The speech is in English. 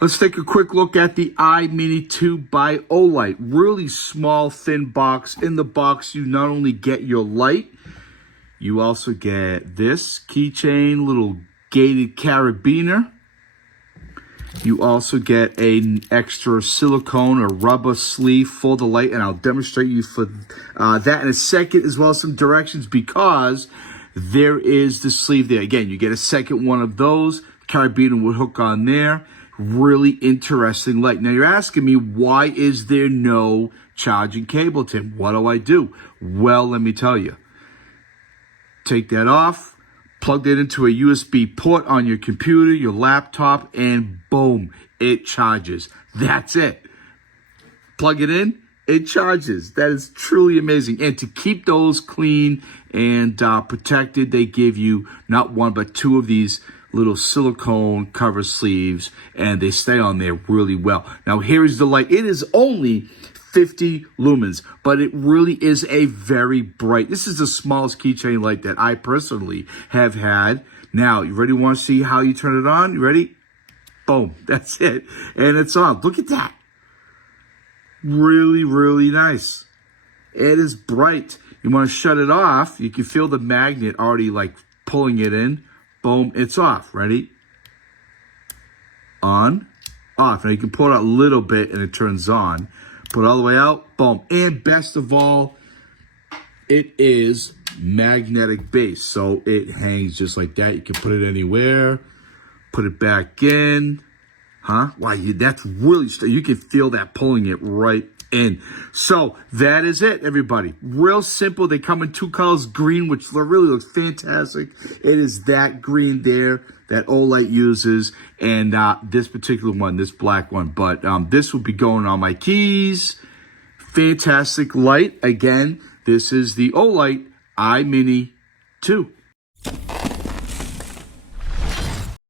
Let's take a quick look at the iMini 2 by OLIGHT. Really small, thin box. In the box, you not only get your light, you also get this keychain, little gated carabiner. You also get an extra silicone or rubber sleeve for the light, and I'll demonstrate you for that in a second, as well as some directions, because there is the sleeve there. Again, you get a second one of those. Carabiner would hook on there. Really interesting light. Now, you're asking me, why is there no charging cable, Tim? What do I do? Well, let me tell you. Take that off, plug it into a USB port on your computer, your laptop, and boom, it charges. That's it. Plug it in, it charges. That is truly amazing. And to keep those clean and protected, they give you not one, but two of these little silicone cover sleeves, and they stay on there really well. Now, here is the light. It is only 50 lumens, but it really is a very bright. This is the smallest keychain light that I personally have had. Now, you ready? Want to see how you turn it on? You ready? Boom. That's it. And it's on. Look at that. Really, really nice. It is bright. You want to shut it off. You can feel the magnet already like pulling it in. Boom. It's off. Ready? On. Off. Now you can pull it out a little bit and it turns on. Put it all the way out. Boom. And best of all, it is magnetic base. So it hangs just like that. You can put it anywhere. Put it back in. Huh? Wow, that's really, you can feel that pulling it right in. So that is it, everybody. Real simple. They come in two colors, green, which really looks fantastic. It is that green there that OLIGHT uses, and this particular one, this black one. But this will be going on my keys. Fantastic light. Again, this is the OLIGHT iMini 2.